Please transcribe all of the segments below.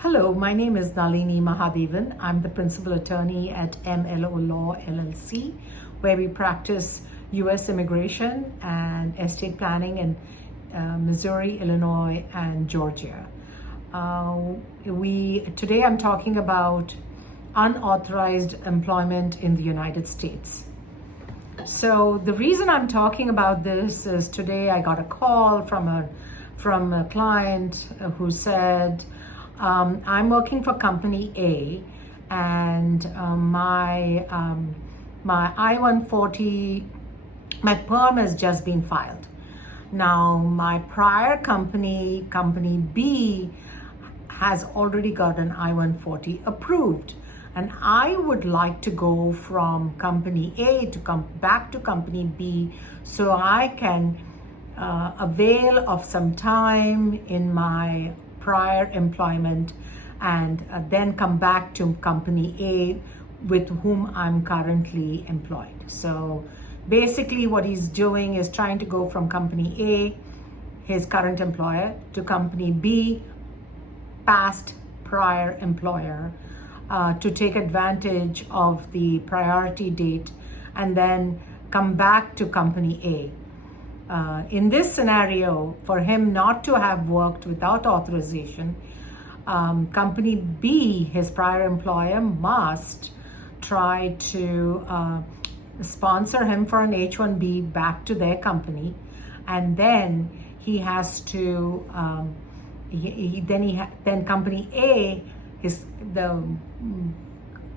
Hello, my name is Nalini Mahadevan. I'm the principal attorney at MLO Law LLC, where we practice US immigration and estate planning in Missouri, Illinois, and Georgia. Today I'm talking about unauthorized employment in the United States. So the reason I'm talking about this is today I got a call from a client who said, I'm working for company A, and my I-140, my perm has just been filed. Now my prior company B, has already got an I-140 approved, and I would like to go from company A to come back to company B so I can avail of some time in my prior employment and then come back to company A with whom I'm currently employed. So basically what he's doing is trying to go from company A, his current employer, to company B, past prior employer, to take advantage of the priority date and then come back to company A. In this scenario, for him not to have worked without authorization, company B, his prior employer, must try to sponsor him for an H-1B back to their company, and then he has to then company A, the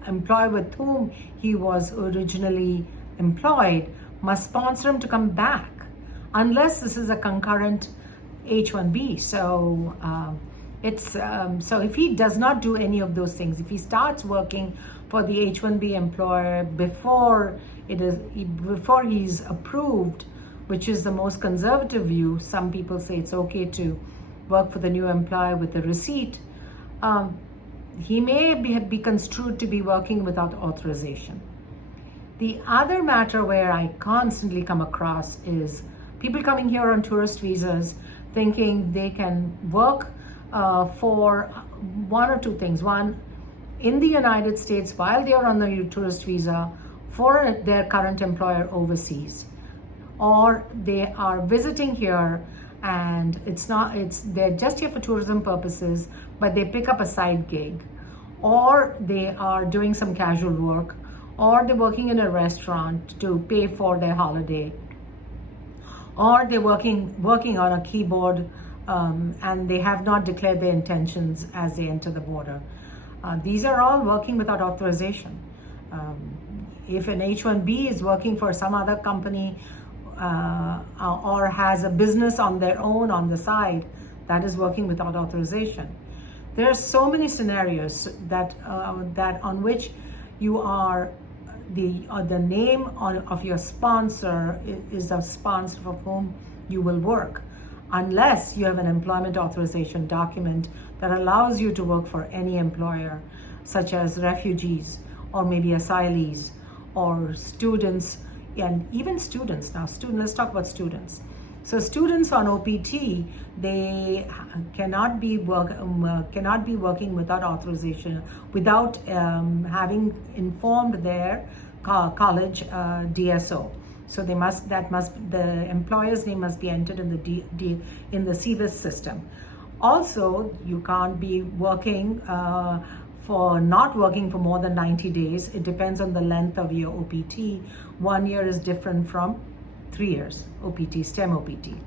employer with whom he was originally employed, must sponsor him to come back, unless this is a concurrent H-1B. So so if he does not do any of those things, if he starts working for the H-1B employer before he's approved, which is the most conservative view, some people say it's okay to work for the new employer with a receipt, he may be construed to be working without authorization. The other matter where I constantly come across is people coming here on tourist visas thinking they can work for one or two things. One, in the United States while they are on the tourist visa for their current employer overseas, or they are visiting here and they're just here for tourism purposes, but they pick up a side gig, or they are doing some casual work, or they're working in a restaurant to pay for their holiday, or they're working on a keyboard and they have not declared their intentions as they enter the border. These are all working without authorization. If an H-1B is working for some other company or has a business on their own on the side, that is working without authorization. There are so many scenarios that on which you are the name of your sponsor is a sponsor for whom you will work, unless you have an employment authorization document that allows you to work for any employer, such as refugees or maybe asylees or students, and even students. Now, let's talk about students. So students on OPT, they cannot be working without authorization, without having informed their college DSO. So the employer's name must be entered in the CVIS system. Also, you can't be working not working for more than 90 days. It depends on the length of your OPT. 1 year is different from 3 years OPT, STEM OPT.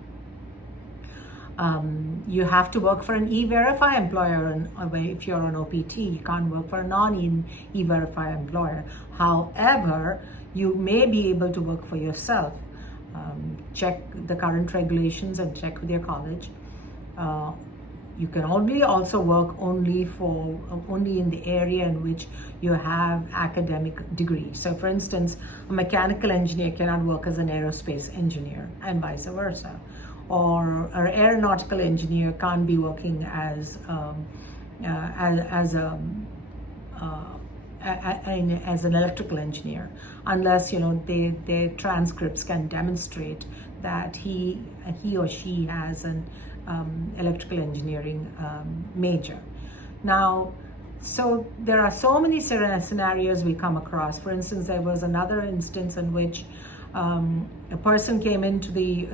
You have to work for an E-Verify employer if you're on OPT. You can't work for a non-E-Verify employer. However, you may be able to work for yourself. Check the current regulations and check with your college. You can also work only in the area in which you have academic degree. So for instance, a mechanical engineer cannot work as an aerospace engineer, and vice versa. Or an aeronautical engineer can't be working as an electrical engineer, unless their transcripts can demonstrate that he or she has an electrical engineering major. Now, so there are so many scenarios we come across. For instance, there was another instance in which a person came into the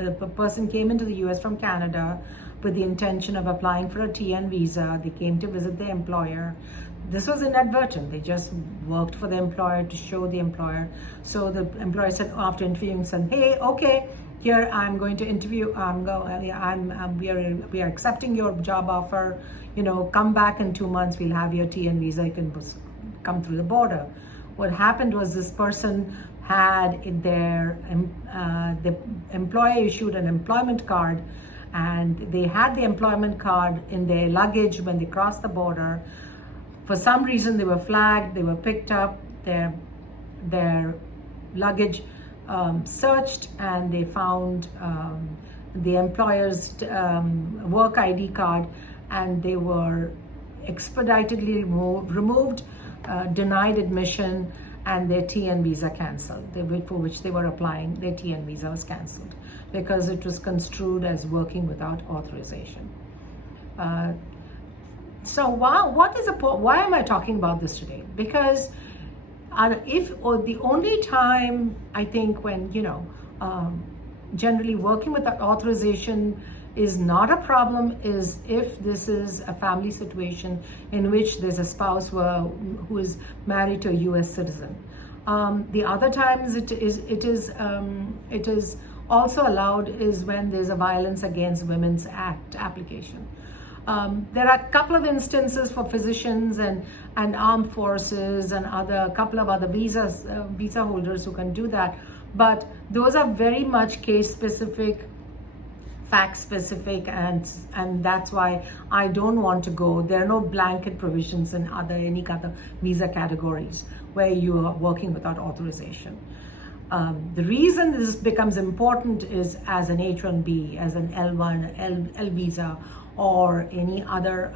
US from Canada with the intention of applying for a TN visa. They came to visit their employer. This was inadvertent. They just worked for the employer to show the employer. So the employer said, after interviewing, said, "Hey, okay, here I'm going to interview. We are accepting your job offer. You know, come back in 2 months. We'll have your TN visa. You can come through the border." What happened was this person had the employer issued an employment card, and they had the employment card in their luggage when they crossed the border. For some reason, they were flagged, they were picked up, their luggage searched, and they found the employer's work ID card, and they were expeditedly removed, denied admission, and their TN visa cancelled. For which they were applying, their TN visa was cancelled because it was construed as working without authorization. So why am I talking about this today? Because the only time I think when, generally working without authorization is not a problem is if this is a family situation in which there's a spouse who is married to a US citizen. The other times it is also allowed is when there's a Violence Against Women's Act application. There are a couple of instances for physicians and armed forces and a couple of other visa holders who can do that, but those are very much case specific, fact specific, and that's why I don't want to go. There are no blanket provisions in any other visa categories where you are working without authorization. The reason this becomes important is as an H-1B, as an L1, L visa, or any other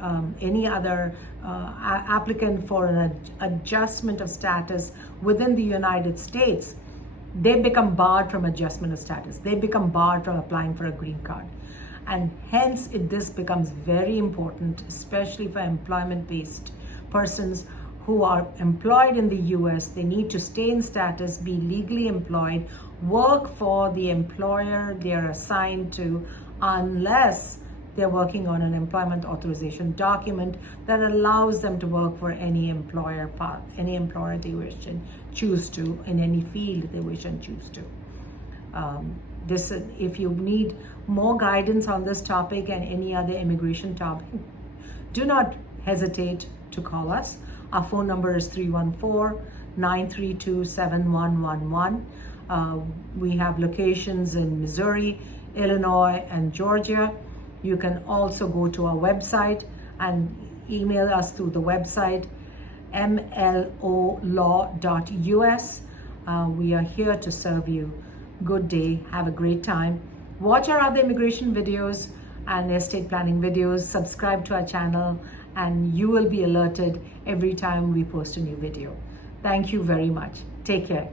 applicant for an adjustment of status within the United States. They become barred from adjustment of status. They become barred from applying for a green card. And hence, this becomes very important, especially for employment-based persons who are employed in the US. They need to stay in status, be legally employed, work for the employer they are assigned to, unless they're working on an employment authorization document that allows them to work for any employer they wish and choose to, in any field they wish and choose to. If you need more guidance on this topic and any other immigration topic, do not hesitate to call us. Our phone number is 314-932-7111. We have locations in Missouri, Illinois, and Georgia. You can also go to our website and email us through the website, mlolaw.us. We are here to serve you. Good day. Have a great time. Watch our other immigration videos and estate planning videos. Subscribe to our channel, and you will be alerted every time we post a new video. Thank you very much. Take care.